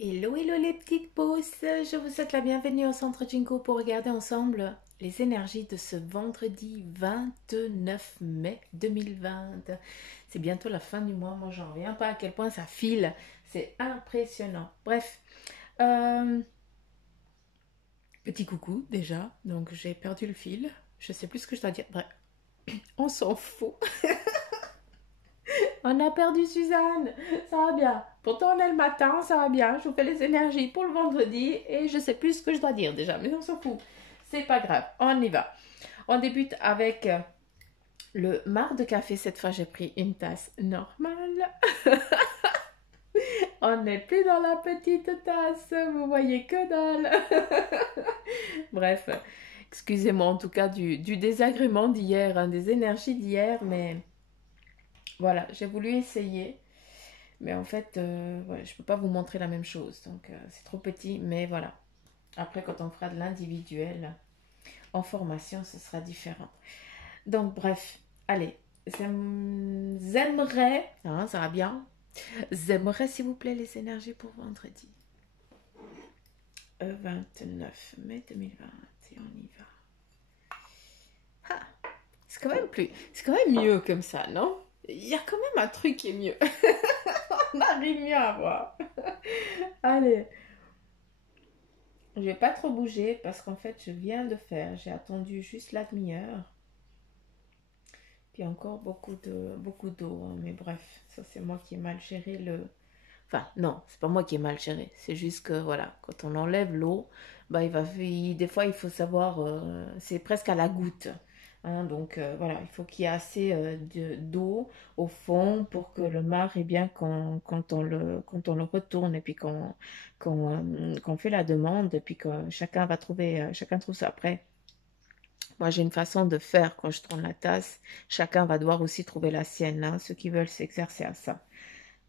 Hello, hello les petites pousses, je vous souhaite la bienvenue au Centre Jinko pour regarder ensemble les énergies de ce vendredi 29 mai 2020. C'est bientôt la fin du mois, moi j'en reviens pas à quel point ça file, c'est impressionnant. Bref, euh, petit coucou déjà, donc j'ai perdu le fil, je sais plus ce que je dois dire, bref, on s'en fout. On a perdu Suzanne, ça va bien. Pourtant on est le matin, ça va bien. Je vous fais les énergies pour le vendredi et je sais plus ce que je dois dire déjà, mais on s'en fout. C'est pas grave, on y va. On débute avec le marc de café. Cette fois j'ai pris une tasse normale. On n'est plus dans la petite tasse, vous voyez que dalle. Bref, excusez-moi en tout cas du désagrément d'hier, hein, des énergies d'hier, mais voilà, j'ai voulu essayer. Mais en fait, ouais, je ne peux pas vous montrer la même chose. Donc, c'est trop petit. Mais voilà. Après, quand on fera de l'individuel en formation, ce sera différent. Donc, bref. Allez. J'aimerais, hein, ça va bien. J'aimerais, s'il vous plaît, les énergies pour vendredi. 29 mai 2020. Et on y va. Ah, c'est quand même plus. C'est quand même mieux comme ça, non? Il y a quand même un truc qui est mieux. On arrive mieux à voir. Allez. Je vais pas trop bouger parce qu'en fait, je viens de faire. J'ai attendu juste la demi-heure. Puis encore beaucoup d'eau, hein. Mais bref, ça c'est moi qui ai mal géré le. Enfin, non, c'est pas moi qui ai mal géré. C'est juste que voilà, quand on enlève l'eau, bah des fois il faut savoir, c'est presque à la goutte. Hein. Donc voilà, il faut qu'il y ait assez d'eau au fond pour que le marc est bien quand on le retourne et puis qu'on fait la demande et puis que chacun va trouver, chacun trouve ça après. Moi, j'ai une façon de faire quand je tourne la tasse. Chacun va devoir aussi trouver la sienne, hein, ceux qui veulent s'exercer à ça.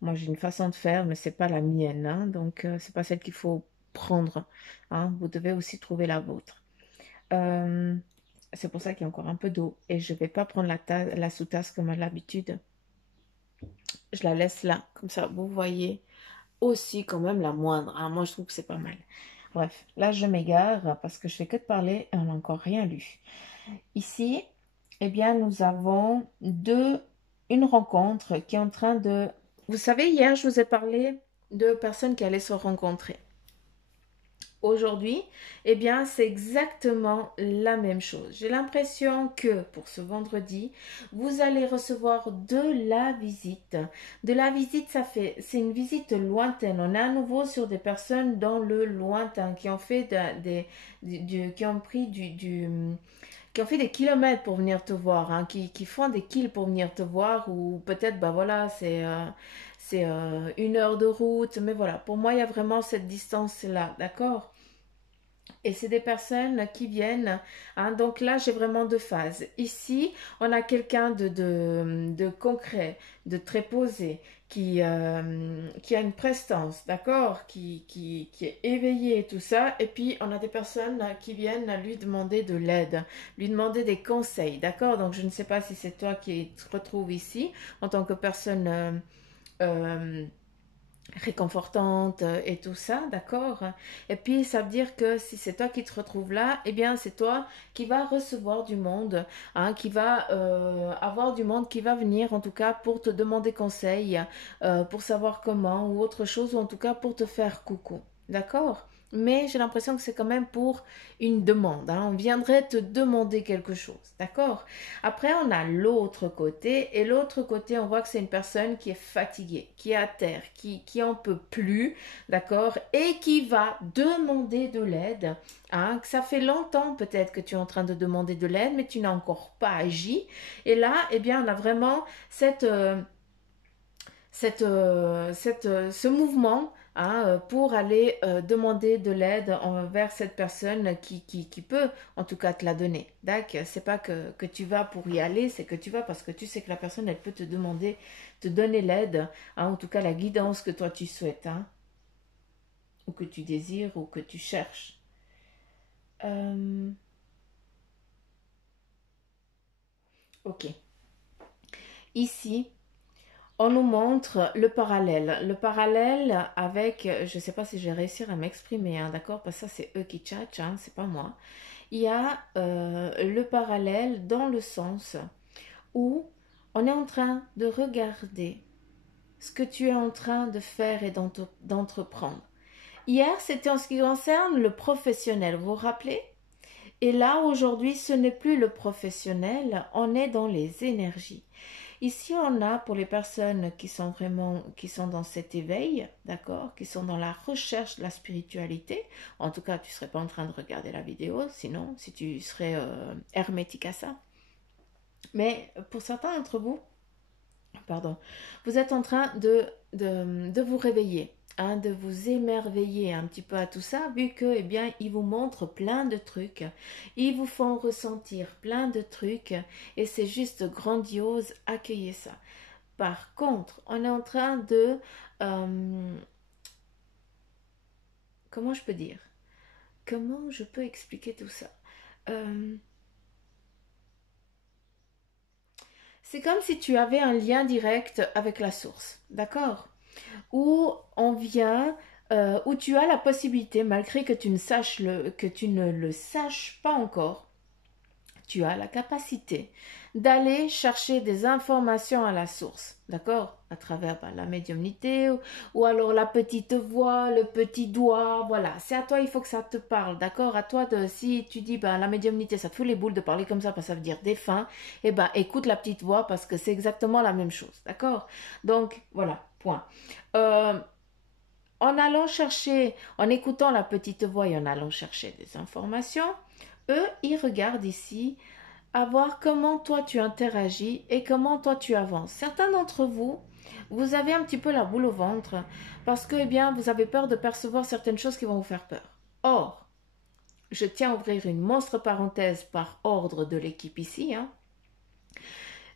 Moi, j'ai une façon de faire, mais c'est pas la mienne, hein, donc c'est pas celle qu'il faut prendre. Hein. Vous devez aussi trouver la vôtre. Euh, c'est pour ça qu'il y a encore un peu d'eau et je vais pas prendre la sous-tasse comme à l'habitude. Je la laisse là, comme ça, vous voyez aussi quand même la moindre. Hein. Moi, je trouve que c'est pas mal. Bref, là, je m'égare parce que je fais que de parler et on n'a encore rien lu. Ici, eh bien, nous avons une rencontre qui est en train de... Vous savez, hier, je vous ai parlé de personnes qui allaient se rencontrer. Aujourd'hui, eh bien, c'est exactement la même chose. J'ai l'impression que pour ce vendredi, vous allez recevoir de la visite. De la visite, c'est une visite lointaine. On est à nouveau sur des personnes dans le lointain qui ont fait qui ont pris qui ont fait des kilomètres pour venir te voir, hein, qui font des kills pour venir te voir, ou peut-être, bah voilà, c'est 1 heure de route, mais voilà, pour moi, il y a vraiment cette distance-là, d'accord? Et c'est des personnes qui viennent. Hein, donc là, j'ai vraiment deux phases. Ici, on a quelqu'un de concret, de très posé, qui a une prestance, d'accord, qui est éveillé et tout ça. Et puis, on a des personnes qui viennent lui demander de l'aide, lui demander des conseils, d'accord. Donc, je ne sais pas si c'est toi qui te retrouves ici en tant que personne euh, réconfortante et tout ça, d'accord? Et puis ça veut dire que si c'est toi qui te retrouves là, eh bien c'est toi qui vas recevoir du monde, hein, qui va avoir du monde qui va venir en tout cas pour te demander conseil, pour savoir comment ou autre chose, ou en tout cas pour te faire coucou, d'accord? Mais j'ai l'impression que c'est quand même pour une demande, hein. On viendrait te demander quelque chose, d'accord? Après, on a l'autre côté, et l'autre côté, on voit que c'est une personne qui est fatiguée, qui est à terre, qui en peut plus, d'accord, et qui va demander de l'aide. Hein, que ça fait longtemps peut-être que tu es en train de demander de l'aide, mais tu n'as encore pas agi. Et là, eh bien, on a vraiment ce mouvement, hein, pour aller demander de l'aide envers cette personne qui peut en tout cas te la donner. D'accord? C'est pas que tu vas pour y aller, c'est que tu vas parce que tu sais que la personne elle peut te demander, te donner l'aide, hein, en tout cas la guidance que toi tu souhaites, hein, ou que tu désires ou que tu cherches. Euh, ok. Ici, On nous montre le parallèle avec, je ne sais pas si je vais réussir à m'exprimer, hein, d'accord, parce que ça c'est eux qui tchatchent, hein, c'est pas moi. Il y a le parallèle dans le sens où on est en train de regarder ce que tu es en train de faire et d'entreprendre. Hier, c'était en ce qui concerne le professionnel, vous vous rappelez? Et là, aujourd'hui, ce n'est plus le professionnel, on est dans les énergies. Ici, on a pour les personnes qui sont vraiment, qui sont dans cet éveil, d'accord, qui sont dans la recherche de la spiritualité. En tout cas, tu ne serais pas en train de regarder la vidéo, sinon, si tu serais hermétique à ça. Mais pour certains d'entre vous, pardon, vous êtes en train de vous réveiller, hein, de vous émerveiller un petit peu à tout ça, vu que, eh bien, ils vous montrent plein de trucs, ils vous font ressentir plein de trucs, et c'est juste grandiose, accueillez ça. Par contre, on est en train de, comment je peux dire, comment je peux expliquer tout ça? C'est comme si tu avais un lien direct avec la source, d'accord? Où on vient, où tu as la possibilité, malgré que que tu ne le saches pas encore, tu as la capacité d'aller chercher des informations à la source, d'accord? À travers la médiumnité ou alors la petite voix, le petit doigt, voilà. C'est à toi, il faut que ça te parle, d'accord? À toi, si tu dis, la médiumnité, ça te fout les boules de parler comme ça, parce que ça veut dire défunt, eh ben, écoute la petite voix parce que c'est exactement la même chose, d'accord? Donc, voilà, point. En allant chercher, en écoutant la petite voix et en allant chercher des informations, eux, ils regardent ici à voir comment toi tu interagis et comment toi tu avances. Certains d'entre vous, vous avez un petit peu la boule au ventre parce que, eh bien, vous avez peur de percevoir certaines choses qui vont vous faire peur. Or, je tiens à ouvrir une monstre parenthèse par ordre de l'équipe ici, hein.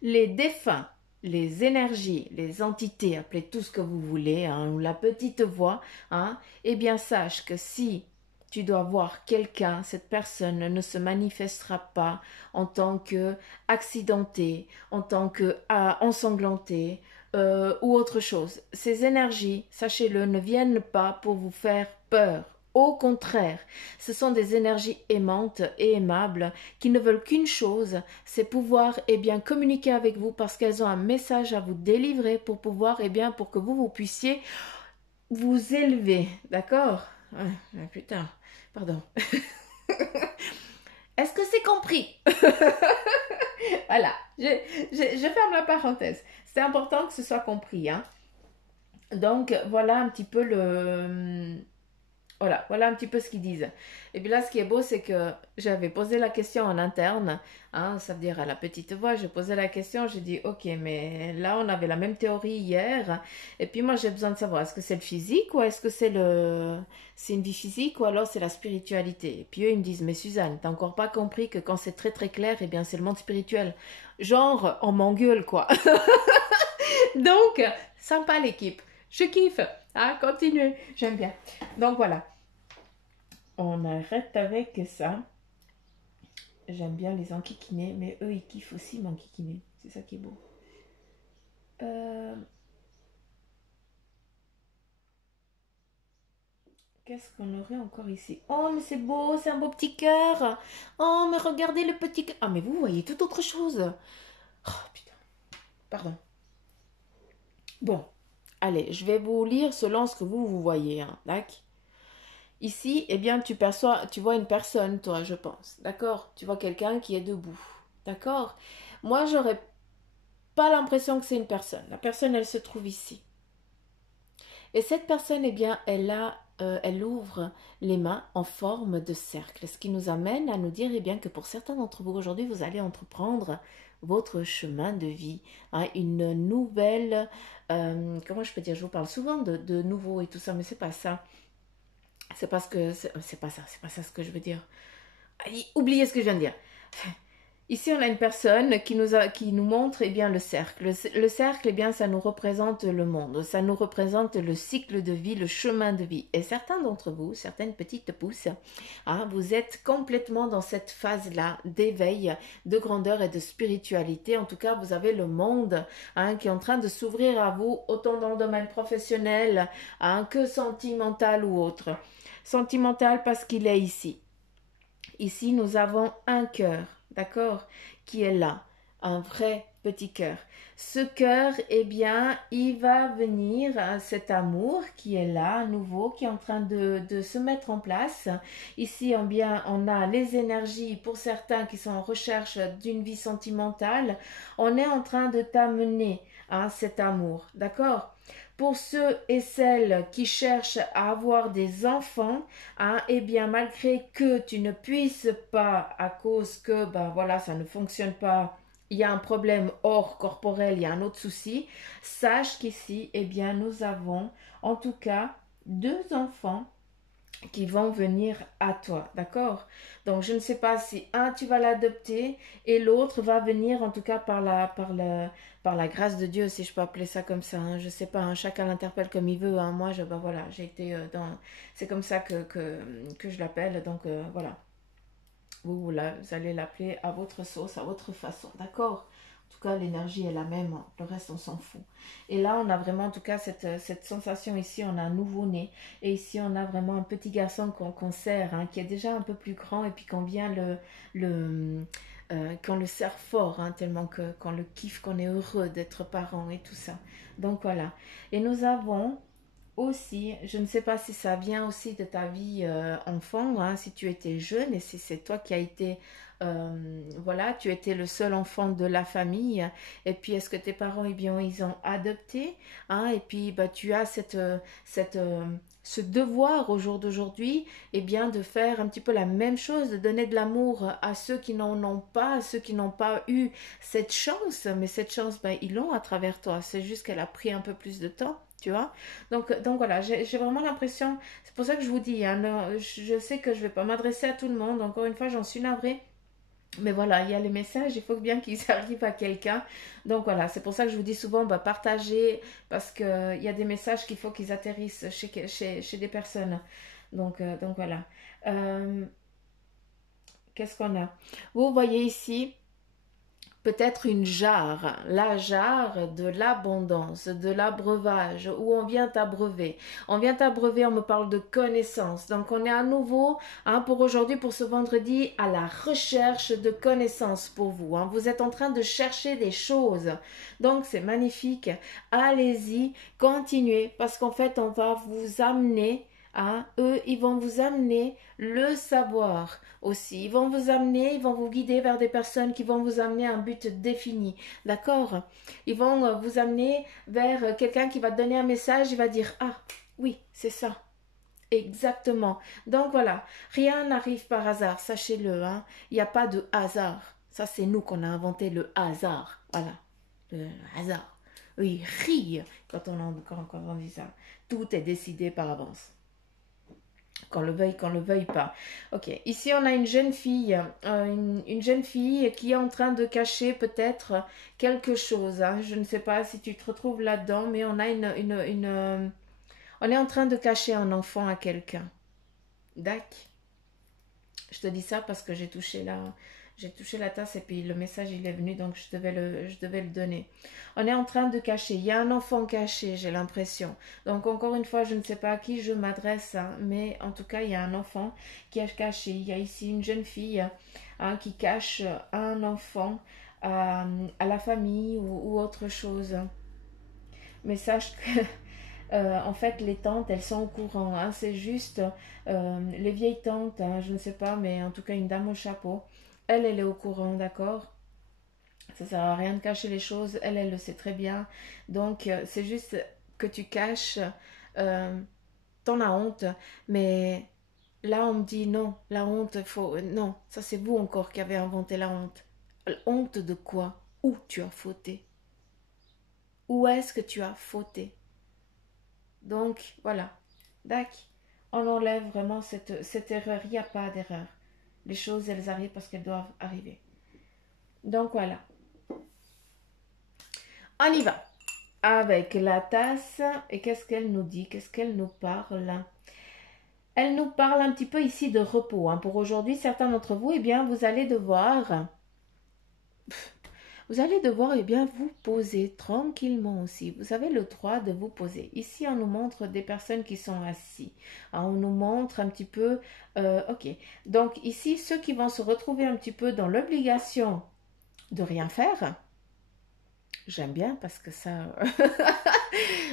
Les défunts, les énergies, les entités, appelez tout ce que vous voulez, hein, ou la petite voix, hein, eh bien sache que si tu dois voir quelqu'un, cette personne ne se manifestera pas en tant que accidenté, en tant que ensanglanté ou autre chose. Ces énergies, sachez-le, ne viennent pas pour vous faire peur. Au contraire, ce sont des énergies aimantes et aimables qui ne veulent qu'une chose, c'est pouvoir bien communiquer avec vous parce qu'elles ont un message à vous délivrer pour pouvoir pour que vous puissiez vous élever, d'accord? Putain, pardon. Est-ce que c'est compris? Voilà, je ferme la parenthèse. C'est important que ce soit compris, hein. Donc, voilà un petit peu voilà un petit peu ce qu'ils disent. Et puis là, ce qui est beau, c'est que j'avais posé la question en interne, hein, ça veut dire à la petite voix, j'ai posé la question, j'ai dit, ok, mais là, on avait la même théorie hier, et puis moi, j'ai besoin de savoir, est-ce que c'est le physique, ou est-ce que c'est une vie physique, ou alors c'est la spiritualité? Et puis eux, ils me disent, mais Suzanne, t'as encore pas compris que quand c'est très très clair, eh bien, c'est le monde spirituel. Genre, on m'engueule, quoi. Donc, sympa l'équipe. Je kiffe. Ah, continuez. J'aime bien. Donc, voilà. On arrête avec ça. J'aime bien les enquiquinés, mais eux, ils kiffent aussi m'enquiquiner. C'est ça qui est beau. Qu'est-ce qu'on aurait encore ici? Oh, mais c'est beau, c'est un beau petit cœur. Oh, mais regardez le petit cœur. Ah, mais vous voyez tout autre chose. Oh, putain. Pardon. Bon. Allez, je vais vous lire selon ce que vous voyez. Hein. D'accord? Ici, eh bien, tu vois une personne, toi, je pense. D'accord? Tu vois quelqu'un qui est debout. D'accord? Moi, j'aurais pas l'impression que c'est une personne. La personne, elle se trouve ici. Et cette personne, eh bien, elle ouvre les mains en forme de cercle. Ce qui nous amène à nous dire, eh bien, que pour certains d'entre vous aujourd'hui, vous allez entreprendre votre chemin de vie. Hein, une nouvelle, comment je peux dire, je vous parle souvent de nouveau et tout ça, mais c'est pas ça. C'est parce que c'est pas ça ce que je veux dire. Allez, oubliez ce que je viens de dire. Ici, on a une personne qui nous montre eh bien, le cercle. Le cercle, eh bien, ça nous représente le monde. Ça nous représente le cycle de vie, le chemin de vie. Et certains d'entre vous, certaines petites pousses, hein, vous êtes complètement dans cette phase-là d'éveil, de grandeur et de spiritualité. En tout cas, vous avez le monde hein, qui est en train de s'ouvrir à vous, autant dans le domaine professionnel hein, que sentimental ou autre. Sentimental parce qu'il est ici. Ici, nous avons un cœur, d'accord, qui est là, un vrai petit cœur. Ce cœur, eh bien, il va venir, cet amour qui est là, à nouveau, qui est en train de se mettre en place. Ici, on a les énergies pour certains qui sont en recherche d'une vie sentimentale. On est en train de t'amener à cet amour, d'accord? Pour ceux et celles qui cherchent à avoir des enfants, hein, eh bien, malgré que tu ne puisses pas, à cause que, ben voilà, ça ne fonctionne pas, il y a un problème hors corporel, il y a un autre souci, sache qu'ici, eh bien, nous avons, en tout cas, 2 enfants qui vont venir à toi, d'accord? Donc, je ne sais pas si un, tu vas l'adopter et l'autre va venir, en tout cas, par la grâce de Dieu, si je peux appeler ça comme ça. Hein. Je ne sais pas, hein, chacun l'interpelle comme il veut. Hein. Moi, ben voilà, j'ai été dans... C'est comme ça que je l'appelle. Donc, voilà. Vous allez l'appeler à votre sauce, à votre façon, d'accord? En tout cas, l'énergie est la même, hein. Le reste, on s'en fout. Et là, on a vraiment, en tout cas, cette sensation ici, on a un nouveau-né. Et ici, on a vraiment un petit garçon qu'on serre, hein, qui est déjà un peu plus grand et puis qu'on vient qu'on le serre fort, hein, tellement qu'on le kiffe, qu'on est heureux d'être parent et tout ça. Donc, voilà. Et nous avons aussi, je ne sais pas si ça vient aussi de ta vie enfant, hein, si tu étais jeune et si c'est toi qui as été, voilà, tu étais le seul enfant de la famille. Et puis, est-ce que tes parents, eh bien, ils ont adopté, hein, et puis, bah, tu as ce devoir au jour d'aujourd'hui, eh bien, de faire un petit peu la même chose, de donner de l'amour à ceux qui n'en ont pas, à ceux qui n'ont pas eu cette chance. Mais cette chance, ben, ils l'ont à travers toi. C'est juste qu'elle a pris un peu plus de temps. Tu vois? Donc voilà, j'ai vraiment l'impression, c'est pour ça que je vous dis, hein, non, je sais que je ne vais pas m'adresser à tout le monde, encore une fois, j'en suis navrée. Mais voilà, il y a les messages, il faut bien qu'ils arrivent à quelqu'un. Donc voilà, c'est pour ça que je vous dis souvent, bah, partagez, parce qu'il y a des messages qu'il faut qu'ils atterrissent chez des personnes. Donc voilà. Euh, Qu'est-ce qu'on a? Vous voyez ici, peut-être une jarre, la jarre de l'abondance, de l'abreuvage, où on vient t'abreuver. On vient t'abreuver, on me parle de connaissances. Donc on est à nouveau, hein, pour aujourd'hui, pour ce vendredi, à la recherche de connaissances pour vous. Hein. Vous êtes en train de chercher des choses. Donc c'est magnifique. Allez-y, continuez, parce qu'en fait, on va vous amener. Hein, eux, ils vont vous amener le savoir aussi. Ils vont vous amener, ils vont vous guider vers des personnes qui vont vous amener à un but défini. D'accord? Ils vont vous amener vers quelqu'un qui va te donner un message, il va dire ah oui, c'est ça. Exactement. Donc voilà, rien n'arrive par hasard, sachez-le. Hein. Il n'y a pas de hasard. Ça, c'est nous qu'on a inventé le hasard. Voilà, le hasard. Oui, rire quand on dit ça. Tout est décidé par avance. Qu'on le veuille pas. Ok, ici on a une jeune fille, une jeune fille qui est en train de cacher peut-être quelque chose. Hein. Je ne sais pas si tu te retrouves là-dedans, mais on a on est en train de cacher un enfant à quelqu'un. D'accord. Je te dis ça parce que j'ai touché la tasse et puis le message il est venu donc je devais le donner. On est en train de cacher. Il y a un enfant caché, j'ai l'impression. Donc encore une fois, je ne sais pas à qui je m'adresse, hein, mais en tout cas, il y a un enfant qui est caché. Il y a ici une jeune fille hein, qui cache un enfant à la famille ou autre chose. Mais sache que en fait, les tantes, elles sont au courant. Hein, c'est juste les vieilles tantes, hein, je ne sais pas, mais en tout cas, une dame au chapeau. Elle est au courant, d'accord? Ça sert à rien de cacher les choses. Elle le sait très bien. Donc, c'est juste que tu caches. Euh, T'en as honte. Mais là, on me dit non. La honte, faut. Non, ça, c'est vous encore qui avez inventé la honte. Honte de quoi? Où tu as fauté? Où est-ce que tu as fauté? Donc, voilà. Dac. On enlève vraiment cette erreur. Il n'y a pas d'erreur. Les choses, elles arrivent parce qu'elles doivent arriver. Donc voilà, on y va avec la tasse. Et qu'est-ce qu'elle nous dit? Qu'est-ce qu'elle nous parle? Elle nous parle un petit peu ici de repos. Hein. Pour aujourd'hui, certains d'entre vous, eh bien, vous allez devoir eh bien, vous poser tranquillement aussi. Vous avez le droit de vous poser. Ici, on nous montre des personnes qui sont assises. Hein, on nous montre un petit peu... ok. Donc ici, ceux qui vont se retrouver un petit peu dans l'obligation de rien faire. J'aime bien parce que ça...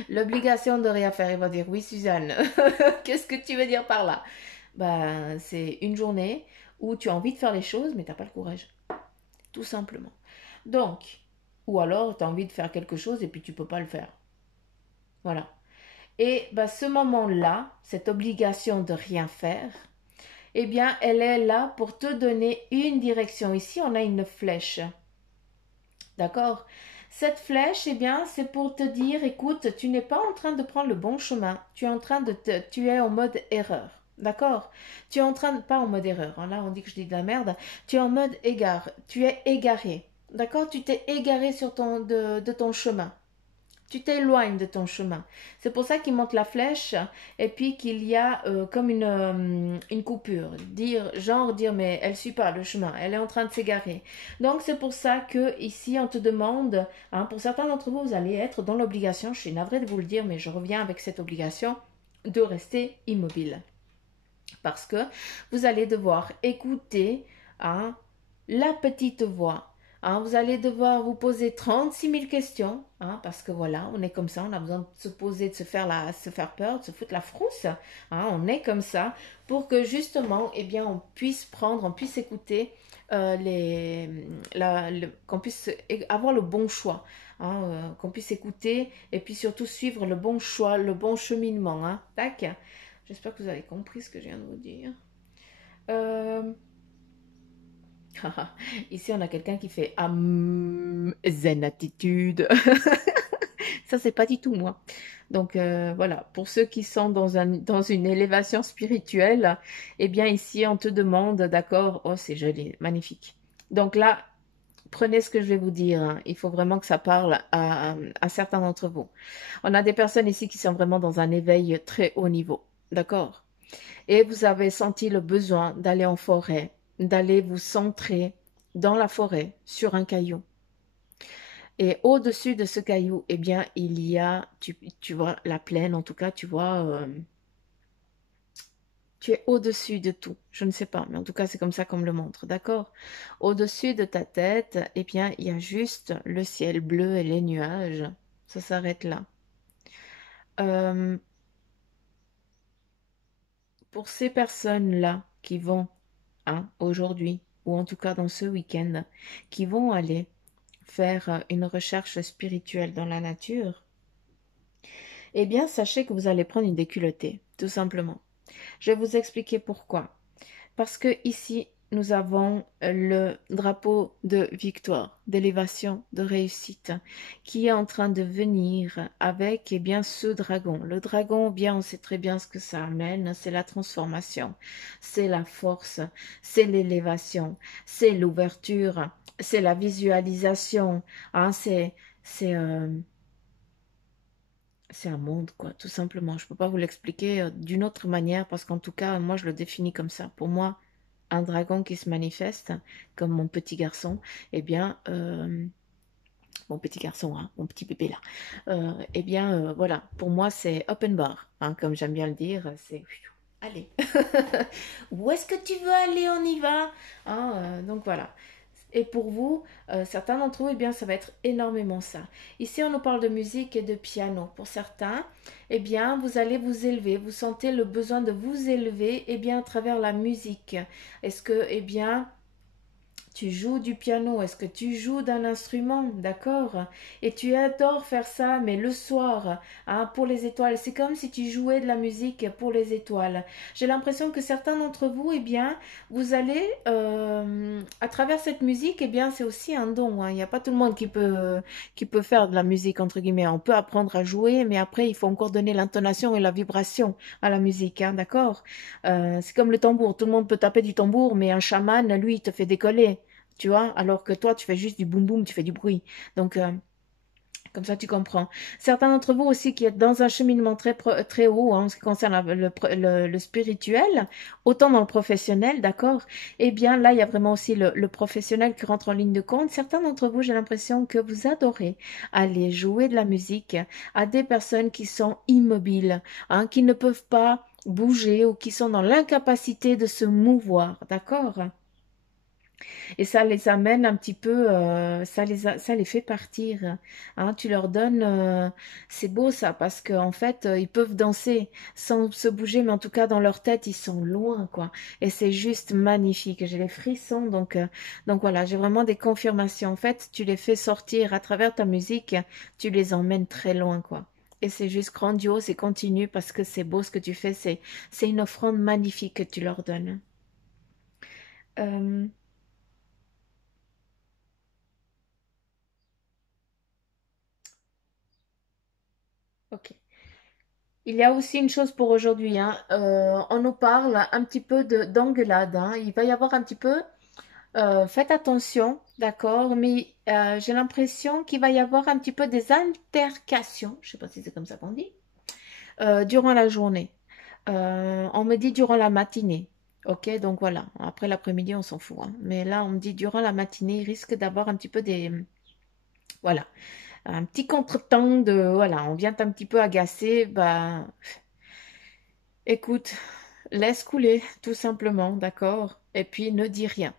l'obligation de rien faire. Ils vont dire, oui Suzanne, qu'est-ce que tu veux dire par là? Ben, c'est une journée où tu as envie de faire les choses, mais tu n'as pas le courage. Tout simplement. Donc, ou alors tu as envie de faire quelque chose et puis tu ne peux pas le faire. Voilà. Et ben, ce moment-là, cette obligation de rien faire, eh bien, elle est là pour te donner une direction. Ici, on a une flèche. D'accord? Cette flèche, eh bien, c'est pour te dire, écoute, tu n'es pas en train de prendre le bon chemin. Tu es en mode erreur. D'accord? Tu es en train de, pas en mode erreur. Hein, là, on dit que je dis de la merde. Tu es en mode égare. Tu es égaré. D'accord? Tu t'es égaré de ton chemin. Tu t'éloignes de ton chemin. C'est pour ça qu'il monte la flèche et puis qu'il y a comme une coupure. Dire, mais elle ne suit pas le chemin, elle est en train de s'égarer. Donc c'est pour ça que ici on te demande, hein, pour certains d'entre vous, vous allez être dans l'obligation, je suis navrée de vous le dire, mais je reviens avec cette obligation de rester immobile. Parce que vous allez devoir écouter hein, la petite voix. Hein, vous allez devoir vous poser 36 000 questions, hein, parce que voilà, on est comme ça, on a besoin de se poser, de se faire peur, de se foutre la frousse. Hein, on est comme ça pour que justement, eh bien, on puisse écouter qu'on puisse avoir le bon choix. Hein, qu'on puisse écouter et puis surtout suivre le bon choix, le bon cheminement. Hein. Tac. J'espère que vous avez compris ce que je viens de vous dire. Ici, on a quelqu'un qui fait zen attitude. Ça, c'est pas du tout moi. Donc voilà, pour ceux qui sont dans une élévation spirituelle, eh bien ici, on te demande, d'accord, oh c'est joli, magnifique. Donc là, prenez ce que je vais vous dire. Hein. Il faut vraiment que ça parle à certains d'entre vous. On a des personnes ici qui sont vraiment dans un éveil très haut niveau. D'accord? Et vous avez senti le besoin d'aller en forêt, d'aller vous centrer dans la forêt sur un caillou. Et au-dessus de ce caillou, eh bien, il y a, tu vois, la plaine, en tout cas, tu vois, tu es au-dessus de tout. Je ne sais pas, mais en tout cas, c'est comme ça qu'on me le montre, d'accord? Au-dessus de ta tête, eh bien, il y a juste le ciel bleu et les nuages. Ça s'arrête là. Euh, pour ces personnes-là qui vont, hein, aujourd'hui, ou en tout cas dans ce week-end, qui vont aller faire une recherche spirituelle dans la nature, eh bien, sachez que vous allez prendre une déculottée, tout simplement. Je vais vous expliquer pourquoi. Parce que ici, nous avons le drapeau de victoire, d'élévation, de réussite, qui est en train de venir avec eh bien, ce dragon. Le dragon, bien, on sait très bien ce que ça amène, c'est la transformation, c'est la force, c'est l'élévation, c'est l'ouverture, c'est la visualisation, hein, c'est un monde, quoi, tout simplement. Je ne peux pas vous l'expliquer d'une autre manière parce qu'en tout cas, moi, je le définis comme ça. Pour moi, un dragon qui se manifeste, comme mon petit garçon, eh bien, mon petit garçon, hein, mon petit bébé là, eh bien, voilà, pour moi, c'est open bar, hein, comme j'aime bien le dire, c'est... Allez, où est-ce que tu veux aller, on y va, hein, donc voilà. Et pour vous, certains d'entre vous, eh bien, ça va être énormément ça. Ici, on nous parle de musique et de piano. Pour certains, eh bien, vous allez vous élever. Vous sentez le besoin de vous élever, eh bien, à travers la musique. Est-ce que, eh bien, tu joues du piano, est-ce que tu joues d'un instrument, d'accord? Et tu adores faire ça, mais le soir, hein, pour les étoiles, c'est comme si tu jouais de la musique pour les étoiles. J'ai l'impression que certains d'entre vous, eh bien, vous allez, à travers cette musique, eh bien, c'est aussi un don. Hein. Il n'y a pas tout le monde qui peut faire de la musique, entre guillemets. On peut apprendre à jouer, mais après, il faut encore donner l'intonation et la vibration à la musique, hein, d'accord? C'est comme le tambour. Tout le monde peut taper du tambour, mais un chaman, lui, il te fait décoller. tu vois, alors que toi, tu fais juste du boum boum, tu fais du bruit. Donc, comme ça, tu comprends. Certains d'entre vous aussi qui êtes dans un cheminement très haut hein, en ce qui concerne le spirituel, autant dans le professionnel, d'accord? Eh bien, là, il y a vraiment aussi le professionnel qui rentre en ligne de compte. Certains d'entre vous, j'ai l'impression que vous adorez aller jouer de la musique à des personnes qui sont immobiles, hein, qui ne peuvent pas bouger ou qui sont dans l'incapacité de se mouvoir, d'accord? Et ça les amène un petit peu, ça les fait partir. Hein. Tu leur donnes, c'est beau ça, parce qu'en fait, ils peuvent danser sans se bouger, mais en tout cas, dans leur tête, ils sont loin, quoi. Et c'est juste magnifique. J'ai les frissons, donc voilà, j'ai vraiment des confirmations. En fait, tu les fais sortir à travers ta musique, tu les emmènes très loin, quoi. Et c'est juste grandiose et continue parce que c'est beau ce que tu fais. C'est une offrande magnifique que tu leur donnes. Euh, ok. Il y a aussi une chose pour aujourd'hui, hein. On nous parle un petit peu d'engueulade, hein. Il va y avoir un petit peu, faites attention, d'accord, mais j'ai l'impression qu'il va y avoir un petit peu des altercations, je ne sais pas si c'est comme ça qu'on dit, durant la journée. On me dit durant la matinée. Ok, donc voilà. Après l'après-midi, on s'en fout, hein. Mais là, on me dit durant la matinée, il risque d'avoir un petit peu des, voilà, un petit contretemps de, voilà, on vient un petit peu agacer, bah. Écoute, laisse couler, tout simplement, d'accord? Et puis ne dis rien.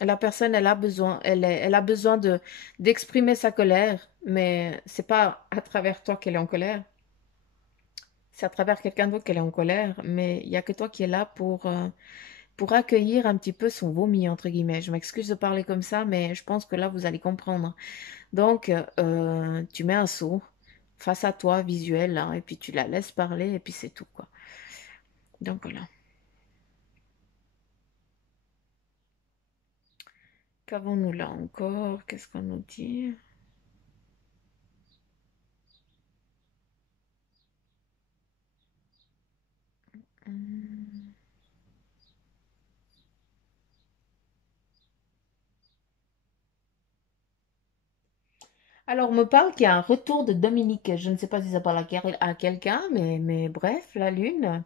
La personne, elle a besoin, elle a besoin d'exprimer sa colère, mais c'est pas à travers toi qu'elle est en colère, c'est à travers quelqu'un d'autre qu'elle est en colère, mais il y a que toi qui es là pour accueillir un petit peu son vomi, entre guillemets. Je m'excuse de parler comme ça, mais je pense que là, vous allez comprendre. Donc, tu mets un seau face à toi, visuel, là, et puis tu la laisses parler, et puis c'est tout, quoi. Donc voilà. Qu'avons-nous là encore? Qu'est-ce qu'on nous dit? Hmm. Alors, on me parle qu'il y a un retour de Dominique. Je ne sais pas si ça parle à quelqu'un, mais bref, la Lune.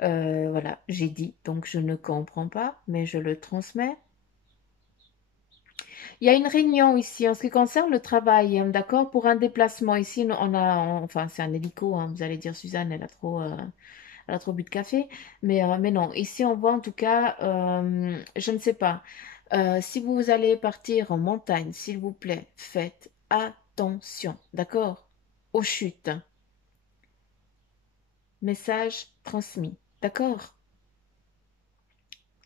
Voilà, j'ai dit, donc je ne comprends pas, mais je le transmets. Il y a une réunion ici en ce qui concerne le travail, hein, d'accord, pour un déplacement. Ici, enfin, c'est un hélico, hein, vous allez dire, Suzanne, elle a trop bu de café. Mais non, ici, on voit en tout cas, je ne sais pas. Si vous allez partir en montagne, s'il vous plaît, faites attention, d'accord? Aux chutes. Message transmis, d'accord?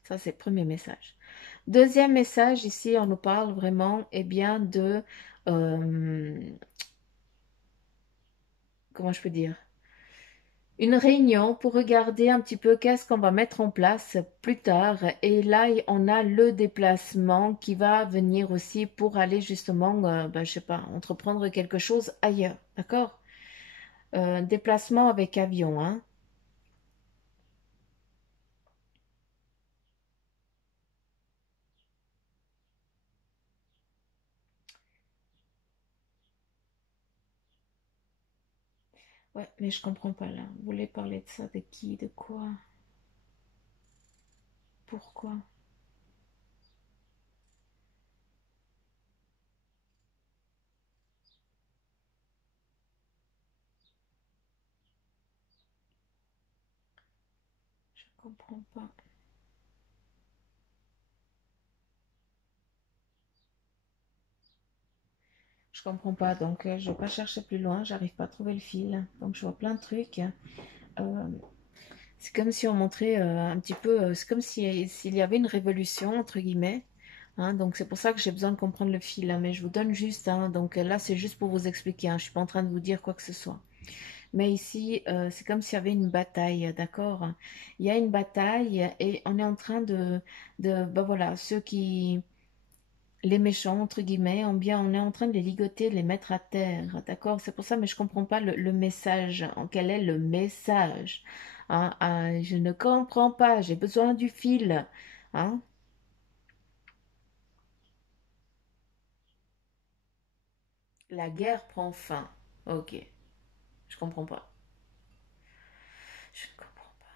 Ça, c'est le premier message. Deuxième message, ici, on nous parle vraiment, eh bien, euh, comment je peux dire? Une réunion pour regarder un petit peu qu'est-ce qu'on va mettre en place plus tard. Et là, on a le déplacement qui va venir aussi pour aller justement, ben, je sais pas, entreprendre quelque chose ailleurs. D'accord? Déplacement avec avion, hein. Ouais, mais je comprends pas là. Vous voulez parler de ça, de qui, de quoi, pourquoi? Je comprends pas. Je comprends pas, donc je vais pas chercher plus loin, j'arrive pas à trouver le fil. Donc je vois plein de trucs. Euh, c'est comme si on montrait un petit peu, c'est comme si, s'il y avait une révolution, entre guillemets. Hein, donc c'est pour ça que j'ai besoin de comprendre le fil, hein, mais je vous donne juste, hein, donc là c'est juste pour vous expliquer, hein, je suis pas en train de vous dire quoi que ce soit. Mais ici, c'est comme s'il y avait une bataille, d'accord? Il y a une bataille et on est en train ben voilà, ceux qui, les méchants, entre guillemets, on est en train de les ligoter, de les mettre à terre, d'accord? C'est pour ça, mais je comprends pas le message. Quel est le message? Hein, je ne comprends pas, j'ai besoin du fil. Hein? La guerre prend fin. Ok, je comprends pas. Je ne comprends pas.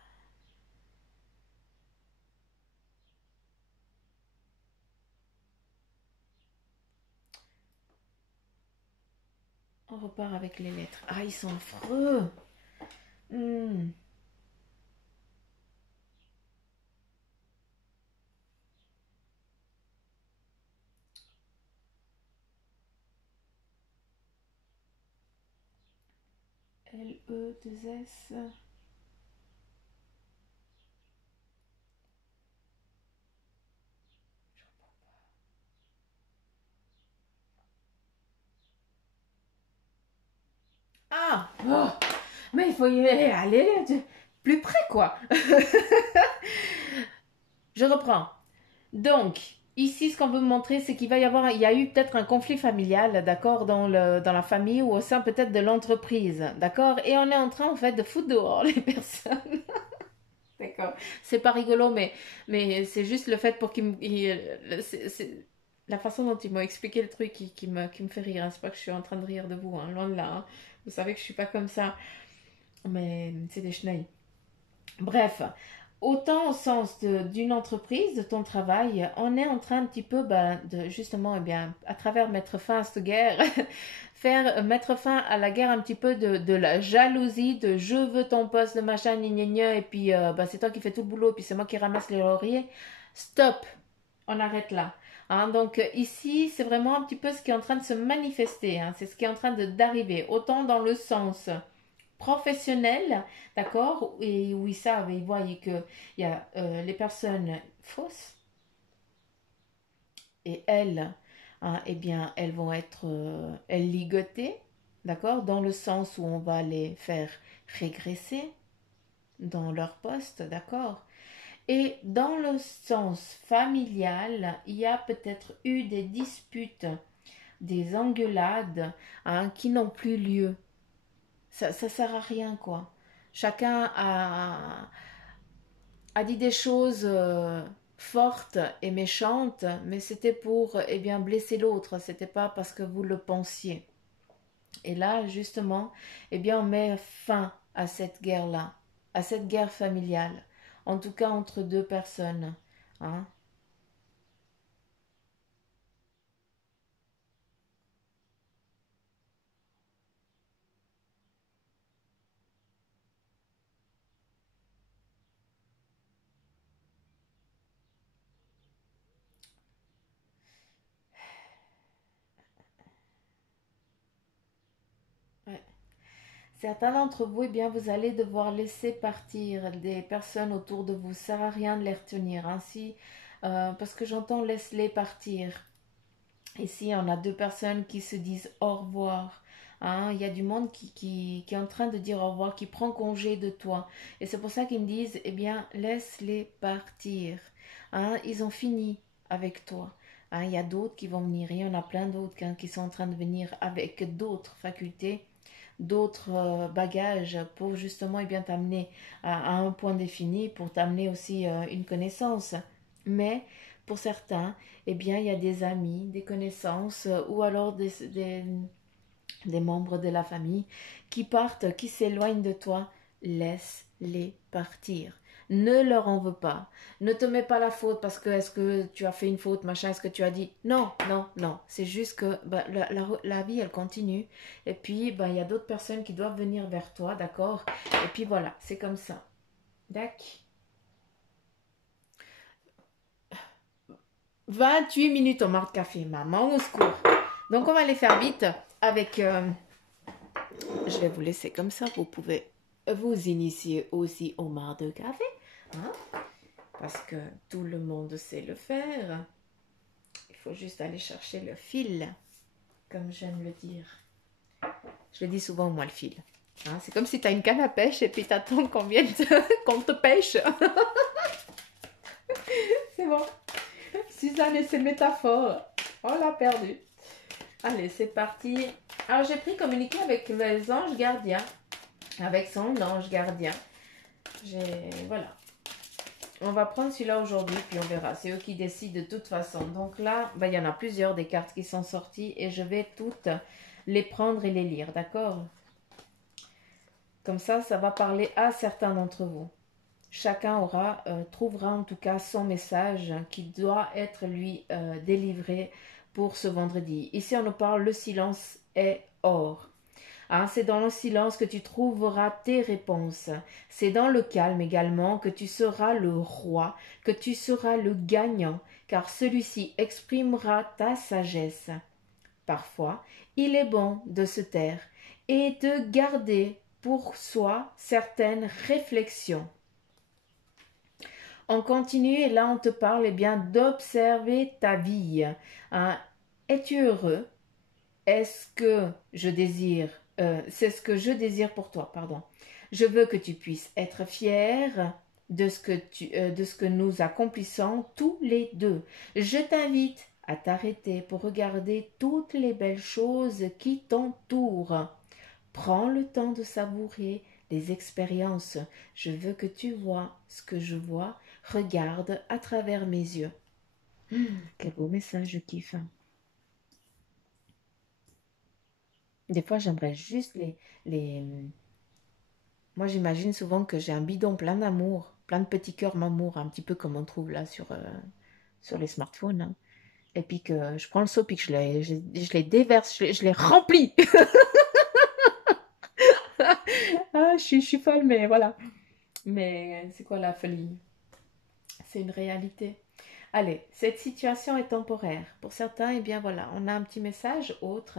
On repart avec les lettres. Ah, ils sont affreux. Hmm. L-E-2-S. Ah, oh, mais il faut y aller plus près, quoi. Je reprends. Donc, ici, ce qu'on veut montrer, c'est qu'il va y avoir, il y a eu peut-être un conflit familial, d'accord, dans la famille ou au sein peut-être de l'entreprise, d'accord, et on est en train, en fait, de foutre dehors les personnes. D'accord. C'est pas rigolo, mais c'est juste le fait pour qu'il me. C'est la façon dont ils m'ont expliqué le truc qui me fait rire, hein. C'est pas que je suis en train de rire de vous, hein, loin de là, hein. Vous savez que je suis pas comme ça. Mais c'est des chenilles. Bref, autant au sens d'une entreprise, de ton travail, on est en train un petit peu de justement, eh bien, à travers mettre fin à cette guerre, mettre fin à la guerre un petit peu de la jalousie, de je veux ton poste, le machin, gna gna gna, et puis c'est toi qui fais tout le boulot, puis c'est moi qui ramasse les lauriers. Stop, on arrête là. Hein, donc ici, c'est vraiment un petit peu ce qui est en train de se manifester, hein, c'est ce qui est en train d'arriver, autant dans le sens professionnels, d'accord, et où ils savent et ils voient qu'il y a les personnes fausses et elles, hein, eh bien, elles vont être elles ligotées, d'accord, dans le sens où on va les faire régresser dans leur poste, d'accord. Et dans le sens familial, il y a peut-être eu des disputes, des engueulades, hein, qui n'ont plus lieu. Ça sert à rien, quoi. Chacun a dit des choses fortes et méchantes, mais c'était pour eh bien blesser l'autre, c'était pas parce que vous le pensiez. Et là, justement, eh bien, on met fin à cette guerre-là, à cette guerre familiale, en tout cas entre deux personnes, hein. Ouais. Certains d'entre vous, eh bien, vous allez devoir laisser partir des personnes autour de vous. Ça sert à rien de les retenir. Ainsi, parce que j'entends laisse-les partir. Ici, on a deux personnes qui se disent au revoir. Hein, il y a du monde qui est en train de dire au revoir, qui prend congé de toi. Et c'est pour ça qu'ils me disent, eh bien, laisse-les partir. Hein, ils ont fini avec toi. Hein, il y a d'autres qui vont venir. Il y en a plein d'autres, hein, qui sont en train de venir avec d'autres facultés, d'autres bagages pour justement eh bien t'amener à un point défini, pour t'amener aussi une connaissance. Mais pour certains, eh bien, il y a des amis, des connaissances ou alors des membres de la famille qui partent, qui s'éloignent de toi. Laisse-les partir. Ne leur en veux pas. Ne te mets pas la faute parce que est-ce que tu as fait une faute, machin, est-ce que tu as dit. Non, non, non. C'est juste que la vie, elle continue. Et puis, il y a d'autres personnes qui doivent venir vers toi, d'accord. Et puis voilà, c'est comme ça. D'accord. 28 minutes au marc de café, maman, au secours. Donc, on va les faire vite avec... je vais vous laisser comme ça. Vous pouvez vous initier aussi au marc de café. Hein, parce que tout le monde sait le faire. Il faut juste aller chercher le fil, comme j'aime le dire. Je le dis souvent, moi, le fil. Hein, c'est comme si tu as une canne à pêche et puis tu attends qu'on qu'on te pêche. C'est bon. Suzanne et ses métaphores. On l'a perdu. Allez, c'est parti. Alors, j'ai pris communiquer avec les anges gardiens. Avec son ange gardien. Voilà. On va prendre celui-là aujourd'hui, puis on verra. C'est eux qui décident de toute façon. Donc là, il y en a plusieurs des cartes qui sont sorties et je vais toutes les prendre et les lire, d'accord? Comme ça va parler à certains d'entre vous. Chacun trouvera en tout cas son message qui doit être lui délivré pour ce vendredi. Ici, on nous parle, le silence est or. Hein, c'est dans le silence que tu trouveras tes réponses. C'est dans le calme également que tu seras le roi, que tu seras le gagnant, car celui-ci exprimera ta sagesse. Parfois, il est bon de se taire et de garder pour soi certaines réflexions. On continue et là on te parle bien d'observer ta vie. Hein. Es-tu heureux? Est-ce que je désire, c'est ce que je désire pour toi, pardon. Je veux que tu puisses être fier de ce que nous accomplissons tous les deux. Je t'invite à t'arrêter pour regarder toutes les belles choses qui t'entourent. Prends le temps de savourer les expériences. Je veux que tu vois ce que je vois. Regarde à travers mes yeux. Quel beau message, je kiffe. Des fois, j'aimerais juste les... Moi, j'imagine souvent que j'ai un bidon plein d'amour, plein de petits cœurs m'amour, un petit peu comme on trouve là sur les smartphones. Hein. Et puis que je prends le seau, puis que je les déverse, je les remplis. Ah, je suis folle, mais voilà. Mais c'est quoi la folie? C'est une réalité. Allez, cette situation est temporaire. Pour certains, eh bien voilà, on a un petit message autre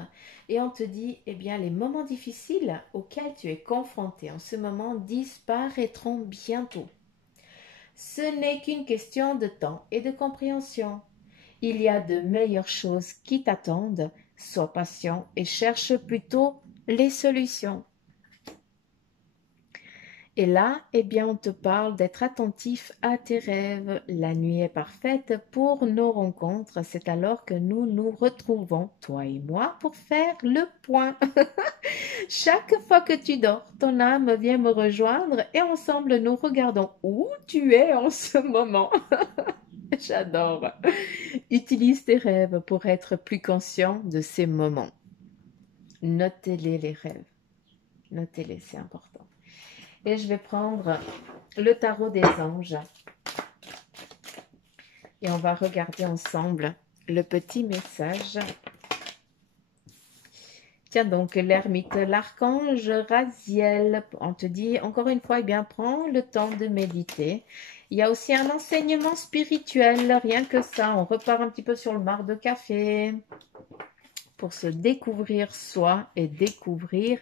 et on te dit, eh bien les moments difficiles auxquels tu es confronté en ce moment disparaîtront bientôt. Ce n'est qu'une question de temps et de compréhension. Il y a de meilleures choses qui t'attendent. Sois patient et cherche plutôt les solutions. Et là, eh bien, on te parle d'être attentif à tes rêves. La nuit est parfaite pour nos rencontres. C'est alors que nous nous retrouvons, toi et moi, pour faire le point. Chaque fois que tu dors, ton âme vient me rejoindre et ensemble nous regardons où tu es en ce moment. J'adore. Utilise tes rêves pour être plus conscient de ces moments. Notez-les les rêves. Notez-les, c'est important. Et je vais prendre le tarot des anges. Et on va regarder ensemble le petit message. Tiens donc, l'ermite, l'archange Raziel. On te dit, encore une fois, eh bien, prends le temps de méditer. Il y a aussi un enseignement spirituel, rien que ça. On repart un petit peu sur le mar de café pour se découvrir soi et découvrir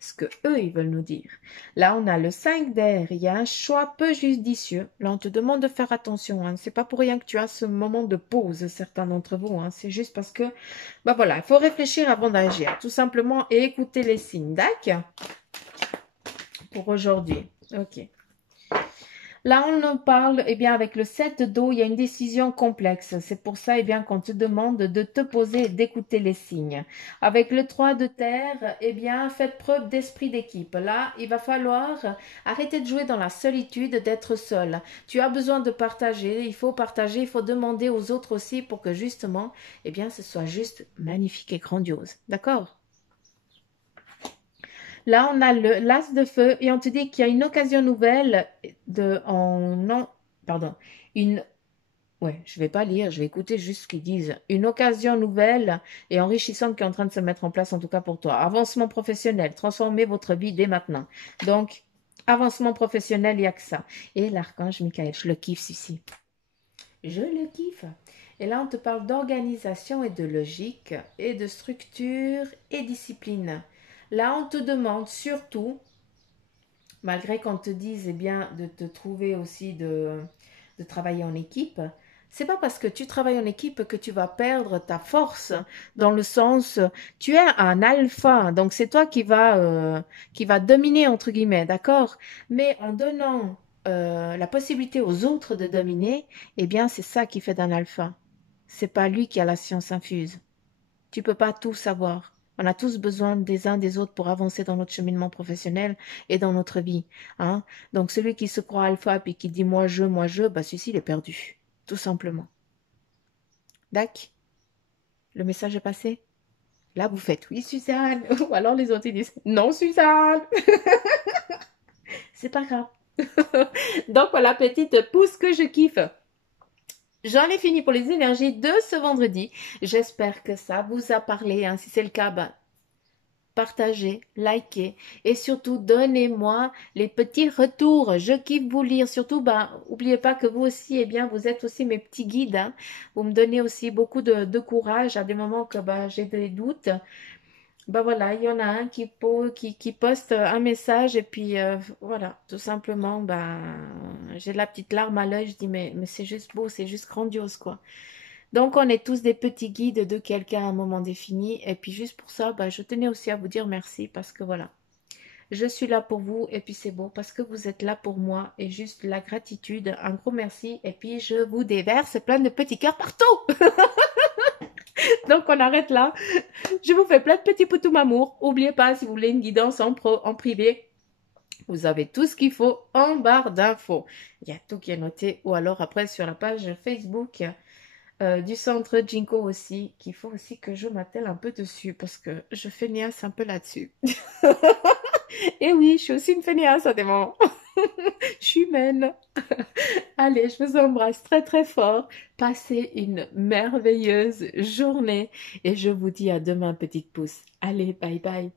ce que eux ils veulent nous dire. Là, on a le 5 d'air, il y a un choix peu judicieux. Là, on te demande de faire attention. Hein. C'est pas pour rien que tu as ce moment de pause, certains d'entre vous. Hein. C'est juste parce que, bah voilà, il faut réfléchir avant d'agir, tout simplement, et écouter les signes. D'accord? Pour aujourd'hui. Ok. Là, on en parle, eh bien, avec le 7 d'eau, il y a une décision complexe. C'est pour ça, eh bien, qu'on te demande de te poser et d'écouter les signes. Avec le 3 de terre, eh bien, faites preuve d'esprit d'équipe. Là, il va falloir arrêter de jouer dans la solitude, d'être seul. Tu as besoin de partager, il faut demander aux autres aussi pour que justement, eh bien, ce soit juste magnifique et grandiose. D'accord? Là, on a l'as de feu et on te dit qu'il y a une occasion nouvelle pardon, une, ouais, je vais pas lire, je vais écouter juste ce qu'ils disent. Une occasion nouvelle et enrichissante qui est en train de se mettre en place, en tout cas pour toi. Avancement professionnel, transformez votre vie dès maintenant. Donc, avancement professionnel, il n'y a que ça. Et l'archange Michael, je le kiffe, celui-ci. Je le kiffe. Et là, on te parle d'organisation et de logique et de structure et discipline. Là, on te demande surtout, malgré qu'on te dise eh bien, de te trouver aussi de travailler en équipe, c'est pas parce que tu travailles en équipe que tu vas perdre ta force, dans le sens, tu es un alpha, donc c'est toi qui va dominer, entre guillemets, d'accord? Mais en donnant la possibilité aux autres de dominer, eh bien, c'est ça qui fait d'un alpha. C'est pas lui qui a la science infuse. Tu peux pas tout savoir. On a tous besoin des uns des autres pour avancer dans notre cheminement professionnel et dans notre vie. Hein? Donc celui qui se croit alpha puis qui dit moi je, bah celui-ci il est perdu. Tout simplement. Dac? Le message est passé? Là, vous faites oui, Suzanne. Ou alors les autres, ils disent non, Suzanne. C'est pas grave. Donc, voilà, petite pouce que je kiffe. J'en ai fini pour les énergies de ce vendredi. J'espère que ça vous a parlé. Hein. Si c'est le cas, ben, partagez, likez et surtout donnez-moi les petits retours. Je kiffe vous lire. Surtout, ben, n'oubliez pas que vous aussi, eh bien, vous êtes aussi mes petits guides. Hein. Vous me donnez aussi beaucoup de courage à des moments que ben, j'ai des doutes. Ben voilà, il y en a un qui poste un message et puis voilà, tout simplement, ben, j'ai la petite larme à l'œil. Je dis, mais c'est juste beau, c'est juste grandiose, quoi. Donc, on est tous des petits guides de quelqu'un à un moment défini. Et puis, juste pour ça, bah, je tenais aussi à vous dire merci parce que voilà, je suis là pour vous. Et puis, c'est beau parce que vous êtes là pour moi. Et juste la gratitude, un gros merci. Et puis, je vous déverse plein de petits cœurs partout. Donc, on arrête là. Je vous fais plein de petits poutous amour. N'oubliez pas, si vous voulez une guidance en privé, vous avez tout ce qu'il faut en barre d'infos. Il y a tout qui est noté. Ou alors, après, sur la page Facebook du centre Jinko aussi, qu'il faut aussi que je m'attelle un peu dessus parce que je feignasse un peu là-dessus. Et oui, je suis aussi une feignasse à des moments. Je suis humaine. Allez, je vous embrasse très très fort. Passez une merveilleuse journée et je vous dis à demain, petite pouce. Allez, bye bye.